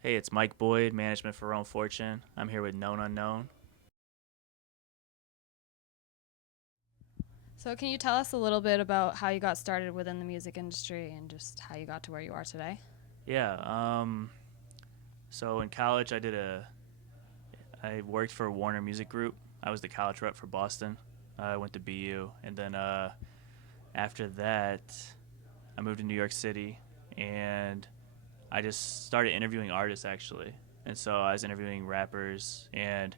Hey, it's Mike Boyd, management for Rome Fortune. I'm here with Known Unknown. So can you tell us a little bit about how you got started within the music industry and just how you got to where you are today? Yeah, so in college I worked for Warner Music Group. I was the college rep for Boston. I went to BU, and then after that, I moved to New York City, and I just started interviewing artists actually. And so I was interviewing rappers, and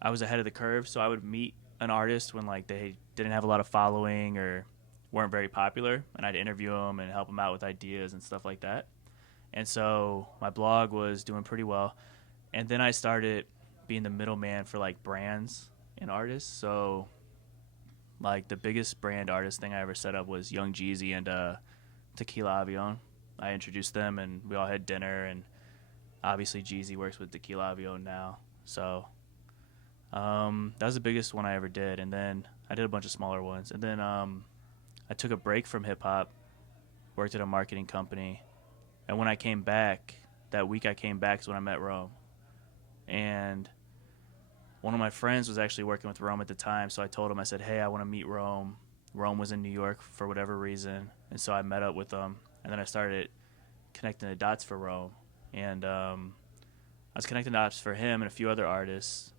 I was ahead of the curve. So I would meet an artist when like they didn't have a lot of following or weren't very popular, and I'd interview them and help them out with ideas and stuff like that. And so my blog was doing pretty well, and then I started being the middleman for like brands and artists. So like the biggest brand artist thing I ever set up was Young Jeezy and Tequila Avion. I introduced them, and we all had dinner, and obviously Jeezy works with Tequila Avion now. So that was the biggest one I ever did, and then I did a bunch of smaller ones. And then I took a break from hip-hop, worked at a marketing company, and when I came back, that week I came back is when I met Rome. And one of my friends was actually working with Rome at the time, so I told him, I said, hey, I want to meet Rome. Rome was in New York for whatever reason, and so I met up with him, and then I started connecting the dots for Rome. And I was connecting the dots for him and a few other artists,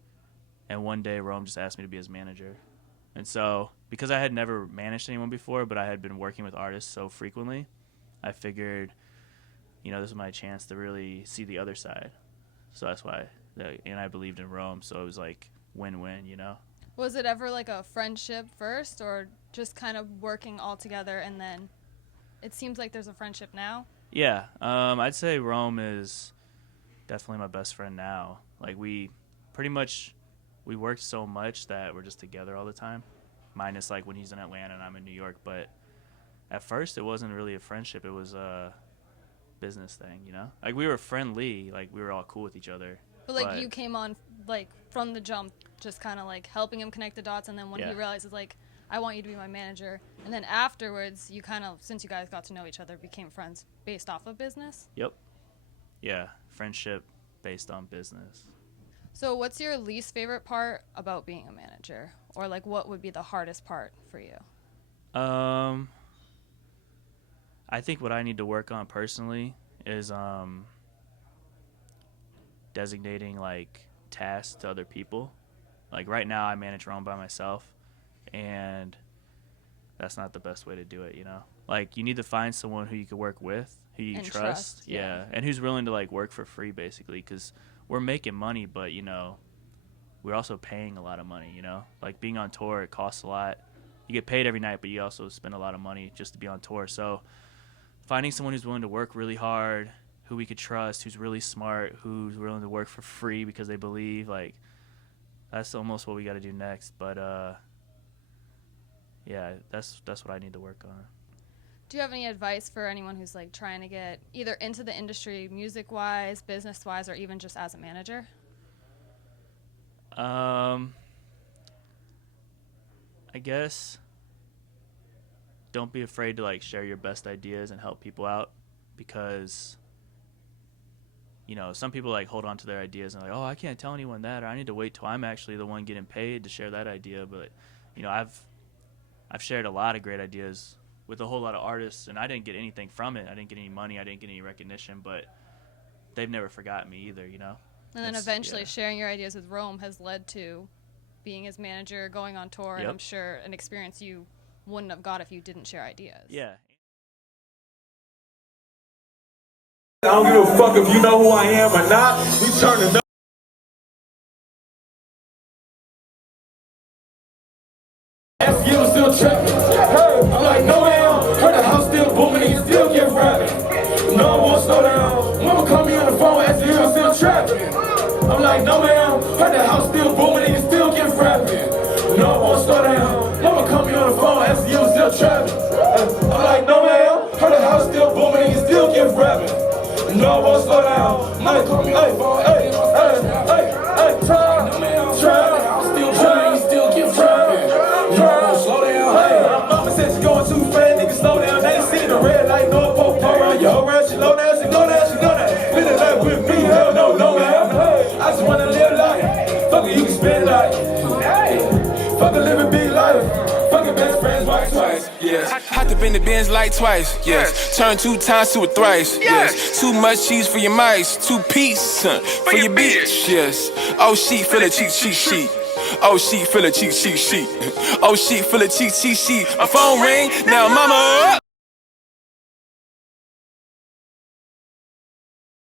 and one day Rome just asked me to be his manager. And so because I had never managed anyone before, but I had been working with artists so frequently, I figured, this was my chance to really see the other side. So that's why, and I believed in Rome, so it was like win-win. Was it ever like a friendship first or just kind of working all together and then it seems like there's a friendship now? Yeah, I'd say Rome is definitely my best friend now. Like we worked so much that we're just together all the time, minus like when he's in Atlanta and I'm in New York. But at first it wasn't really a friendship, it was a business thing. Like we were friendly, like we were all cool with each other. But like you came on like from the jump, just kind of like helping him connect the dots, and then when he realizes like, I want you to be my manager, and then afterwards you kind of, since you guys got to know each other, became friends based off of business? Yep. Yeah, friendship based on business. So what's your least favorite part about being a manager? Or like what would be the hardest part for you? I think what I need to work on personally is designating like tasks to other people. Like right now I manage Rome by myself, and that's not the best way to do it. Like you need to find someone who you can work with, who you trust. Yeah, and who's willing to like work for free basically, because we're making money, but we're also paying a lot of money. Like being on tour, it costs a lot. You get paid every night, but you also spend a lot of money just to be on tour. So finding someone who's willing to work really hard, who we could trust, who's really smart, who's willing to work for free because they believe, like that's almost what we got to do next. But yeah, that's what I need to work on. Do you have any advice for anyone who's like trying to get either into the industry music-wise, business-wise, or even just as a manager? I guess don't be afraid to like share your best ideas and help people out, because some people like hold on to their ideas and like, oh, I can't tell anyone that, or I need to wait till I'm actually the one getting paid to share that idea. But I've shared a lot of great ideas with a whole lot of artists, and I didn't get anything from it. I didn't get any money, I didn't get any recognition, but they've never forgotten me either. And then eventually sharing your ideas with Rome has led to being his manager, going on tour, and I'm sure an experience you wouldn't have got if you didn't share ideas. Yeah. I don't give a fuck if you know who I am or not. We turning up. You still trapping. Hey, I'm like, no ma'am. Heard the house still booming and you still get rapping. No, I won't slow down. Mama call me on the phone, ask you still trapping. I'm like, no ma'am. Heard the house still booming and you still get rapping. No, I won't slow down. Mama call me on the phone, ask you still trapping. I'm like, no ma'am. Heard the house still booming and you still get rapping. No, I won't slow down. Mama call me on the phone, hey, try, still trying, you still get rapping. No, I won't slow down. Hey, mama said you going too fast, nigga, slow down. They ain't seen the red light, no poke around your whole round. She low down, she know that, she know that. Feeling like with me. we spend like, hey, fuck a living big life. Fucking best friends, wife twice, yes. Hopped up in the Benz like twice, yes. Turned 2 times to a thrice, yes. Too much cheese for your mice, 2 piece for your bitch, yes. Oh, she feel a cheat, cheat, sheet. Oh, she feel a cheat, cheat, sheet. Oh, she feel a cheat, cheat, sheet. My phone ring, now mama up.